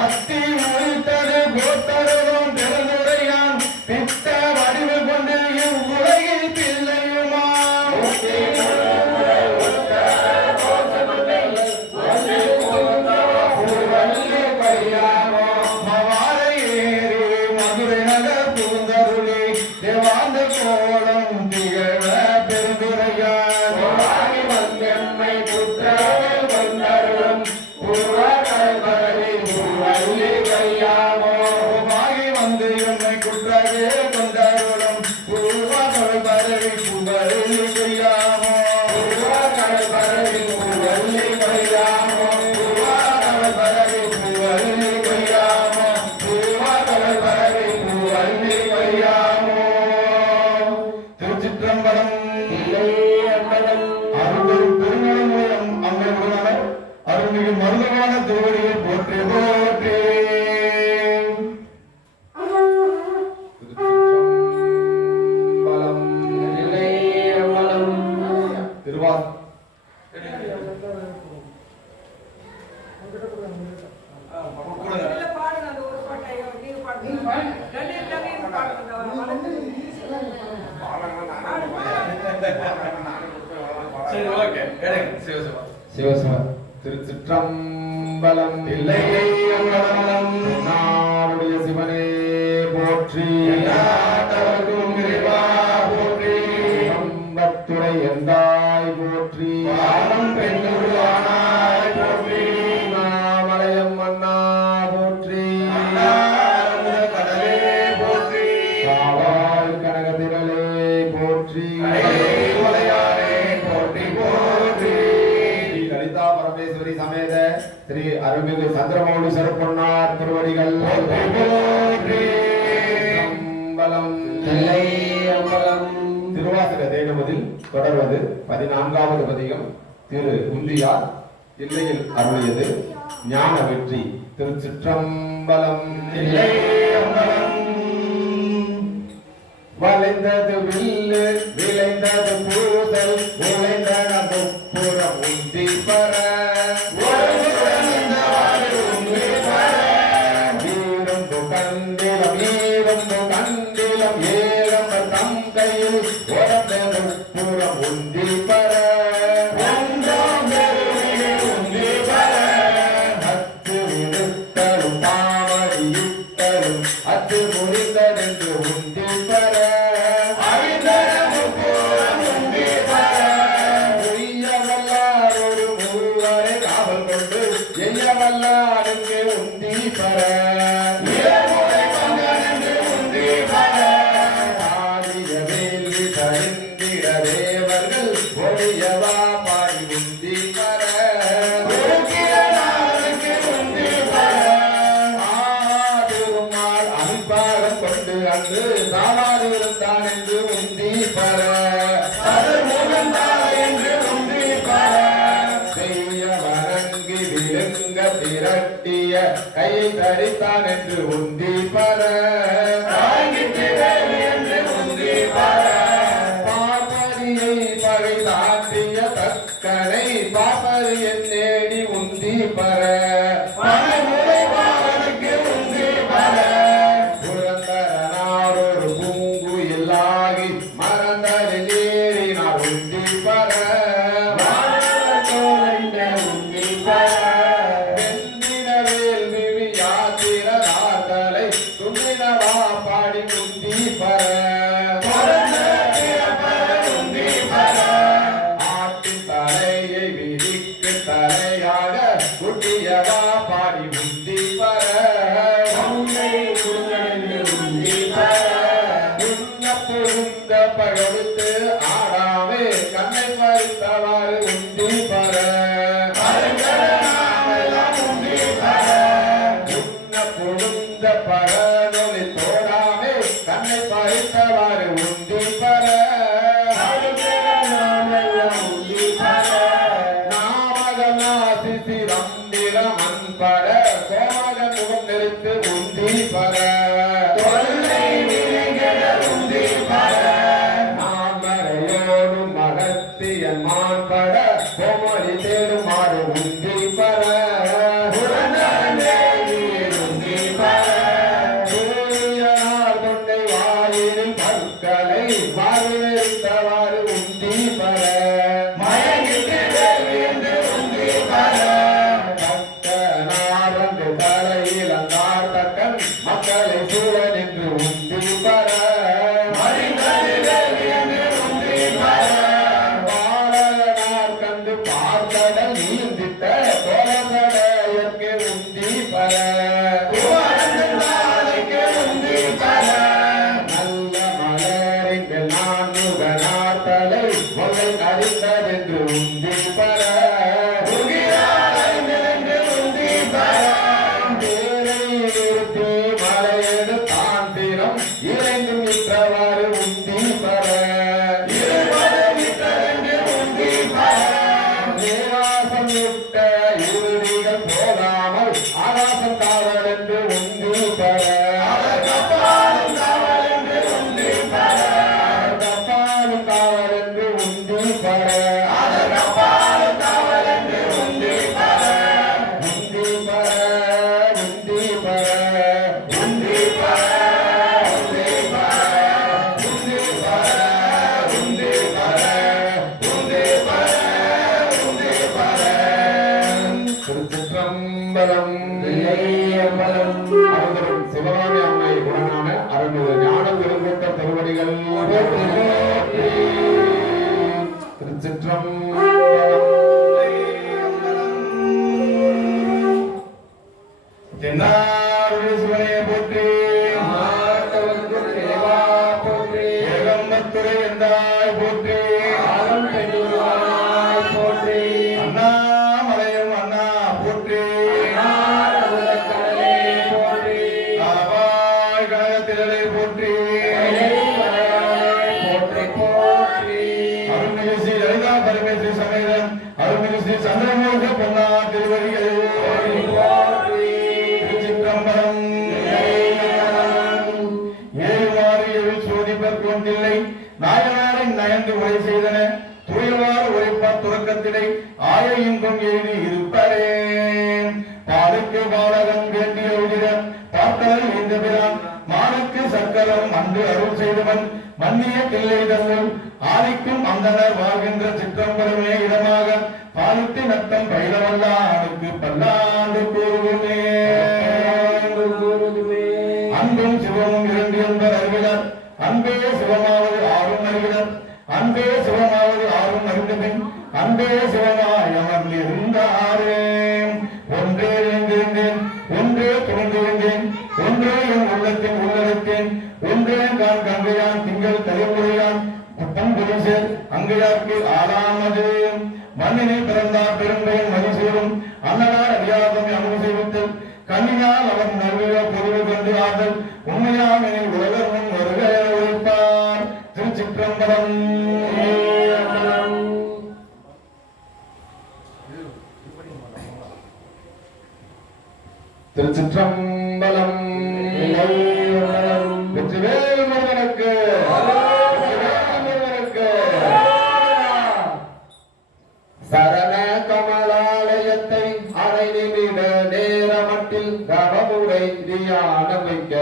அத்தி முடித்தது கோத்தருளும் பெருந்துரையான் பித்த வடிவு கொண்டு இவ்வுலகில் பிள்ளையுமா மவாரை ஏறி மதுரை நகர் புகுந்தருளி தேவாந்த கோலம் திகழ பெருந்துரையான் வந்தெம்மை புத்தரவில் வந்தருளும் பாகி வந்து என்னை குற்றவே கொண்டருளும் பூர்வகல் பரவி புகழி செய்யாமோ பரவி புகழி கையாமோ பரவி புகழி சிவசிவ திருச்சிற்றம்பலம் இல்லையே அம்பலம் நாடுடைய சிவனே போற்றி நாட்டவர்க்கும் இறைவா போற்றி அம்பத்துறை எந்தாய் போற்றி வானம் பெண்ணுருவானாய் போற்றி மாமலையம் மன்னா போற்றி அண்ணாரமுத கடலே போற்றி காவாய் கனகதிரளே போற்றி உடையாரே போற்றி போற்றி ஸ்ரீ லலிதா பரமேஸ்வரி சமேத ஸ்ரீ அருள்மிகு சந்திரமௌலி சரப்பொன்னார் திருவடிகள் போற்றி போற்றி அம்பலம் தில்லை அம்பலம் திருவாசக தேடுவதில் தொடர்வது 14வது பதிகம். திரு குந்தியார் தில்லையில் அருளியது ஞான வெற்றி. திருச்சிற்றம்பலம். தில்லை அம்பலம் வளைந்தது வில்லு விளைந்தது பூசல் விளைந்தன முப்புறம் உந்தி பர வீரம்பு கண்டிலம் ஈரம்பு கண்டிலம் ஏழம்ப தம் கையில் உடம்பு முப்புறம் உந்தி பர அத்து விடுத்தலும் பாவடி இட்டலும் அத்து முடிந்ததென்று உந்தி பர பொய்யவல்லாரொரு மூவரை காவல் கொண்டு எய்யவல்லாருக்கு உந்தி பர ஆடிய வேள்வி தரிந்திட தேவர்கள் ஒழியவா பாடி உந்தி பர திருமால் அன்பாகம் கொண்டு அன்று தாவாதிருந்தான் என்று உந்தி பர செய்ய வணங்கி விழுங்க திரட்டிய கையை தரித்தான் என்று உந்தி பர பாப்பரியை பகை சாற்றிய தக்கனை பாப்பரியன் நேடி உந்தி பர புரந்தரனாரொரு பூங்கு இல்லாகி மறந்தரில் ஏறினார் உந்தி பர வெந்தின வேள்வி யாத்திரதார்களை துணினவா பாடி உந்தி பர ஆட்டின் தலையை விதிக்கு தலையாக குட்டியவா பாடி உந்தி பர புகுந்த பகவித்து ஆடாமே கண்ணை பறித்தவாறு உந்தி பர புகுந்த பரநொலி தோடாமே கண்ணை பறித்தவாறு உந்தி பர நாமகநாசி சிரந்திர மண்பட சோமக முகம் நிறுத்து உந்தி பர மாமரையோடு மகத்தியன் மான்பட கோமடி தேடுமாறு உந்தி பர சூரியனார் கொண்டை வாயிலில் பற்களை வாரித்தவாறு உந்தி பர பக்தனாரண்டு தலையில் அந்தார் தக்கன் மக்களை சூழ நின்று உந்தி பர பாலகனார் கண்டு பார்த்தடல் நீந்திட்ட தோழசடையற்கு உந்தி பர நல்ல மலரின் நான் முகனார் தலை முகை அறிந்ததென்று உந்தி பர நிறுத்தி மலையெடு தாந்திரம் இறைந்து நின்றவாறு உந்தி பர தேவாசம் விட்ட இருடிகள் போகாமல் ஆகாசம் சிற்றம்பலம் அவதரும் சிவகாமி அம்மை உடனான அருள்மிகு ஞான பெருங்கூட்ட திருவடிகள் திருச்சிற்றம்பலம். தென்னாருடைய சிவனையை போற்றி, ஏகம்பத்துரை எந்தாய் போற்றி, அண்ணாமலையும் அண்ணா போற்றி, காவாய் கழகத்திரளை போற்றி, அருள்மிகு ஸ்ரீ லலிதா பரமேஸ்வரி சமேதம் அருள்மிகு ஸ்ரீ சந்திரமூர்த்தி பொன்னா திருவடிகள் திருச்சிற்றம்பலம். ஏழுமாறு எழில் சோதிப்பர் கொண்டில்லை நாயனாரின் நயந்து உரை செய்தன துயில்வாறு உரைப்பார் துறக்கத்திடை ஆய இன்பம் எழுதி இருப்பரே. பாலுக்கு பாலகன் வேண்டிய உதிரம் பார்த்தல் இந்த பிரான் மானுக்கு சக்கரம் அன்று அருள் செய்தவன் மன்னிய கிள்ளை தன்னுள் ஆதிக்கும் அந்தனர் வாழ்கின்ற சிற்றம்பலமே இடமாக பாலித்து நட்டம் பயிலவல்லானுக்கு பல்லாண்டு கூறுமே. அன்பும் சிவமும் இரண்டு என்பர் அறிவினர், அன்பே சிவமாவது ஆறும் அறிவினர், அன்பே சிவமாவது ஆறும் அறிந்தபின் அன்பே சிவமாய் அமர்ந்திருந்தாரே. ஒன்றே இருந்திருந்தேன், ஒன்றே துணிந்திருந்தேன், ஒன்றே என் உள்ளத்தின் உள்ளடத்தேன், ஒன்றே நான் கங்கையான் திங்கள் தலைமுறையான் பண்புரிசேர் அங்கையார்க்கு ஆளாமது. மண்ணினில் பிறந்தார் பெரும்பெயன் மதிசூரும் அன்னதார் அறியாதமை அமுது செய்வித்தல் கண்ணினால் அவன் நல்விழா பொருள் கொண்டு ஆதல் உண்மையாமெனில் உலகர் முன் வருக உழைப்பார். திருச்சிற்றம்பலம். திருச்சிற்றம்பலம். வெற்றிவேல் முருகனுக்கு, வெற்றிவேல் முருகனுக்கு. சரண கமலாலயத்தை அரை நிமிட நேரமட்டில் தவமுறை தியானம் வைக்க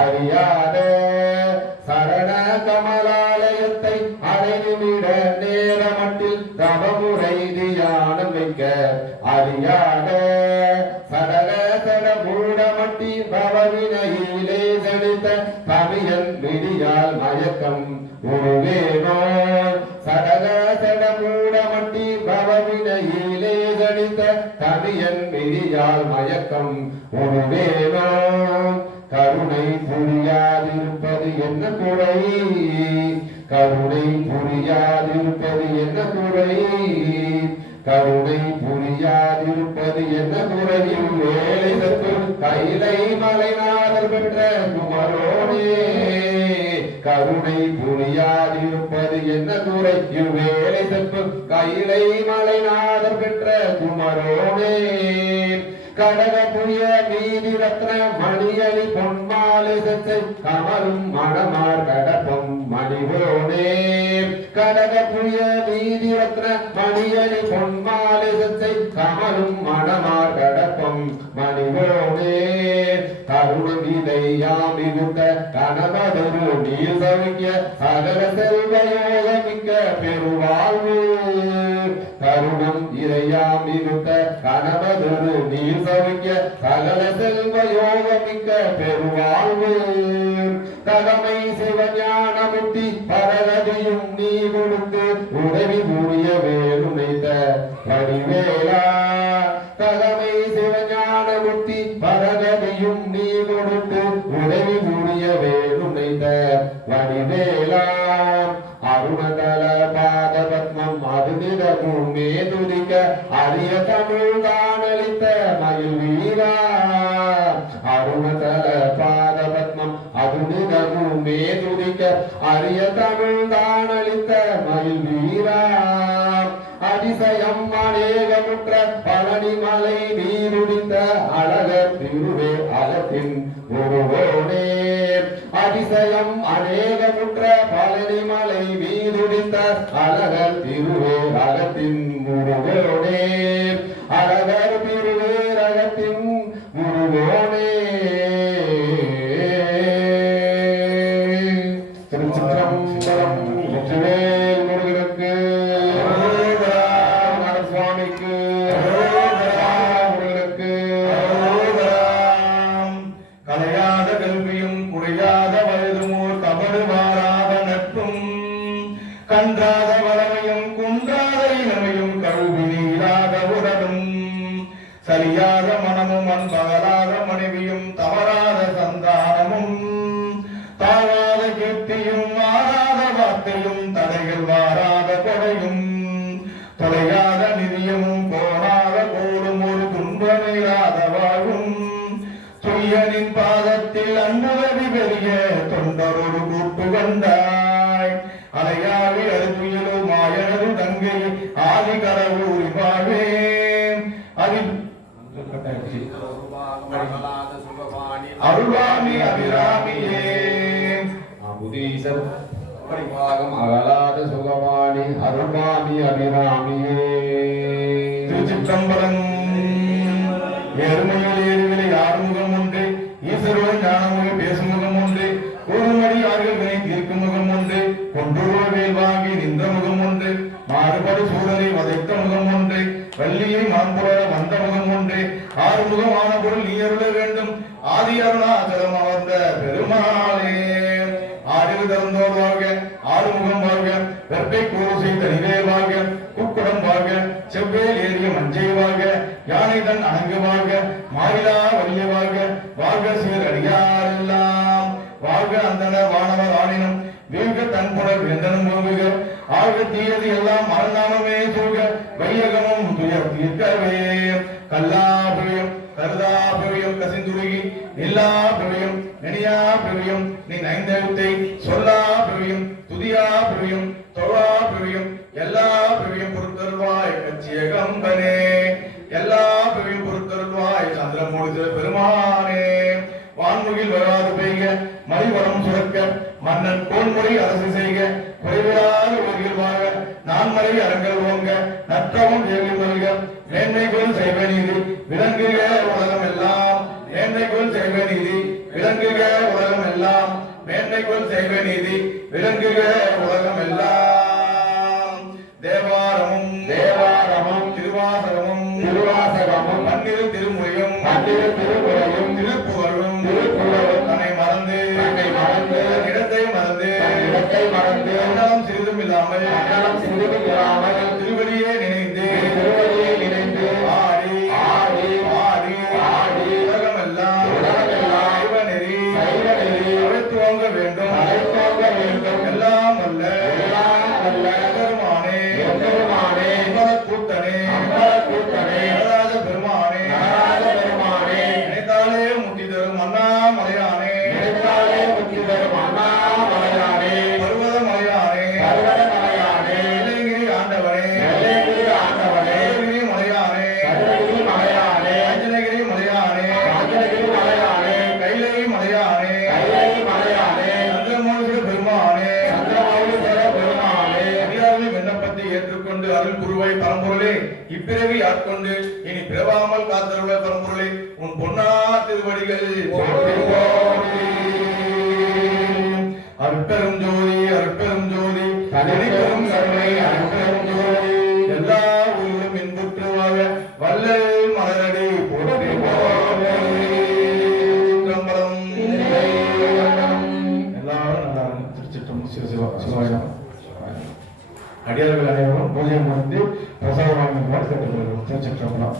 அறியாத, சரண கமலாலயத்தை அரை நிமிட நேரமட்டில் தவமுறை தியானம் வைக்க அறியாத, சடக சட மூடமட்டி பவவினையிலே செழித்த கவியன் விடியால் மயக்கம் உருவேனோ. சடக சட மூடமட்டி பவவினையிலே செழித்த கவியன் விடியால் மயக்கம் உருவேனோ. கருணை புரியாதிருப்பது என்ன குறை, கருணை புரியாதிருப்பது என்ன குறை, கருணை புரியாதிருப்பது என்ன குறையும் வேலை சத்து கைலை மலைநாதர் பெற்ற குமரோனே. கருணை புரியாதிருப்பது என்ன குறையும் வேலை சத்து கைலை மலைநாதர் பெற்ற குமரோனே. கடக புய மீதி ரத்ன மணியலி பொன்மாலை சச்சை கமரும் மணமார் கடப்பம் மணிவோனே. கடக புய மீதி ரத்ன மணியலி பொன்மாலை சச்சை கமரும் மணமார் கடப்பம் மணிவோனே. கருண விதையாமி விட்ட கனவதொரு நீர் சவிக்க சகல செல்வயோக மிக்க பெருவாழ்வு. கருணம் இறையாமி விட்ட கனவதொரு நீர் சவிக்க சகல செல்வ யோக மிக்க பெருவாழ்வு. தகமை சிவஞானமுத்தி பரகதியும் நீ கொடுத்து உதவி புரிய வேலுமைத்த வடிவேலா. தகமை சிவஞானமுத்தி பரகதியும் நீ கொடுத்து உதவி புரிய வேலுமைத்த வடிவேலா. அருணதல பாத பத்மம் அதுதிடமும் மேதுரிக்க அரிய தமிழ் தானளித்த மயில் வீரா. அருணதல பாத பத்மம் அதுதிடமும் மேதுரிக்க அரிய தமிழ் தானளித்த மயில் வீரா. அதிசயம் அநேகமுற்ற பழனிமலை நீருடித்த அழகர் திருவே அகத்தின் உருவோனே. அதிசயம் அநேகமுற்ற பழனிமலை மீதுடித்த அழகர் திருவே அகத்தின் உருவோனே. அழகர் திருவே அகத்தின் உருவோனே. திருச்சிற்றம்பலம். வெற்றிவேல் முருகனுக்கு, சுவாமிக்கு, முருகனுக்கு. பகலாத மனைவியும் தவறாத சந்தானமும் தாழாத கீர்த்தியும் மாறாத வார்த்தையும் தடைகள் வாராத கொடையும் தொலையாத நிதியமும் கோணாத கோடும் ஒரு துன்பமில்லாத வாழ்வும் துய்யனின் பாதத்தில் அன்புதவி பெரிய தொண்டரோடு கூட்டு வந்தாய் அலையாவி அருதுயிலோ மாயனது தங்கை ஆதி கடவுள் வாழ்வே அதில் அருள்வாமி அபிராமியே அமுதீசர் பரிபாகம் அகலாத சுகவாணி அருள்வாமி அபிராமியே திருச்சிற்றம்பலம் எருமையில் ஏறுவிலை ஆறுமுகம் உண்டு ஈஸ்வருடன் ஞானமுக பேசும் முகம் உண்டு கூறுமடி ஆர்கள் வினை தீர்க்கும் முகம் உண்டு கொன்றுருவ வேல் வாங்கி நின்ற முகம் உண்டு மாறுபடி சூழலை வதைத்த முகம் உண்டு வள்ளியை மாண்புற வந்த முகம் உண்டு ஆறுமுகமான பொருள் நீ அருள வேண்டும் ஆதி அருணாச்சலம் அமர்ந்த பெருமாளே ஆறில் திறந்தோர் வாழ்க ஆறுமுகம் வாழ்க வெப்பை கூறு செய்த நிலை வாழ்க குக்குடம் வாழ்க செவ்வேல் ஏறிய மஞ்சை வாழ்க யானை தன் அணங்கு வாழ்க மாறிலா வலிய வாழ்க வாழ்க சீர் அடியாரெல்லாம் வாழ்க அந்தனர் வானவர் ஆணினம் வீழ்க தன்புணர் வெந்தனும் ஓவுக ஆழ்க தீயது எல்லாம் மரணாமமே சூழ்க வையகமும் துயர் தீர்க்கவே கல்லா பிரியம் கருதா பிரியம் கசிந்துருகி எல்லா பிரியம் நெனியா பிரியம் நீ நைந்தெழுத்தை சொல்லா பிரியம் துதியா பிரியம் தொழா பிரியம் எல்லா பிரியம் பொறுத்தருள்வாய் கச்சிய கம்பனே எல்லா பிரியம் பொறுத்தருள்வாய் சந்திரமூடித பெருமானே வான்முகில் வராது பெய்க மலிவரம் சுரக்க மன்னன் கோன்முறை அரசு செய்க குறைவிலாத உலகில் வாழ நான்மறை அரங்கல் ஓங்க நற்றவம் ஏழு மல்க மேன்மைக்குள் செய்வ நீதி விளங்குக உலகம் எல்லாம் மேன்மைக்குள் செய்வ நீதி விளங்குக உலகம் எல்லாம் மேன்மைக்குள் செய்வ நீதி விளங்குக உலகம் எல்லாம் தேவாரமும் திருவாசகமும் பன்னிரு திருமுறையும் திருப்புகழும் தன்னை மறந்து இடத்தை மறந்து அன்னலம் சிறிதும் இல்லாமல் திருவடியே நினைந்து ஆடி உலகமெல்லாம் நெறி அழைத்துவாங்க வேண்டும் எல்லாம் அல்ல பெருமானே கூட்டனே நடராஜ பெருமானே நினைத்தாலே முத்தி தரும் அண்ணாமலையானே பர்வத மலையானே இளைஞரி ஆண்டவனே ஏலகிரி மலையானே அஞ்சனகிரி மலையானே கைலை மலையானே சந்திரமௌலீஸ்வர பெருமானே அடியார்களின் விண்ணப்பத்தை ஏற்றுக்கொண்டு அருள் குருவாய் பரம்பொருளே இப்பிறவி ஆட்கொண்டு இனி பிறவாமல் காத்தருள பரம்பொருளே உன் பொன்னா திருவடிகள் அற்பெரும் ஜோதி தனிப்பெரும் கருணை அற்பெரும் ஜோதி எல்லா உயிரும் இன்புற்றுவாக வல்லல் மலரடி போற்றி சிற்றம்பலம். எல்லாரும் நல்லா திருச்சிற்றம்பலம். சிவாயம் அடியார்கள் அனைவரும் பூஜை முடிந்து பிரசாதம் வாங்குமாறு கேட்டுக்கொள்கிறோம். திருச்சிற்றம்பலம்.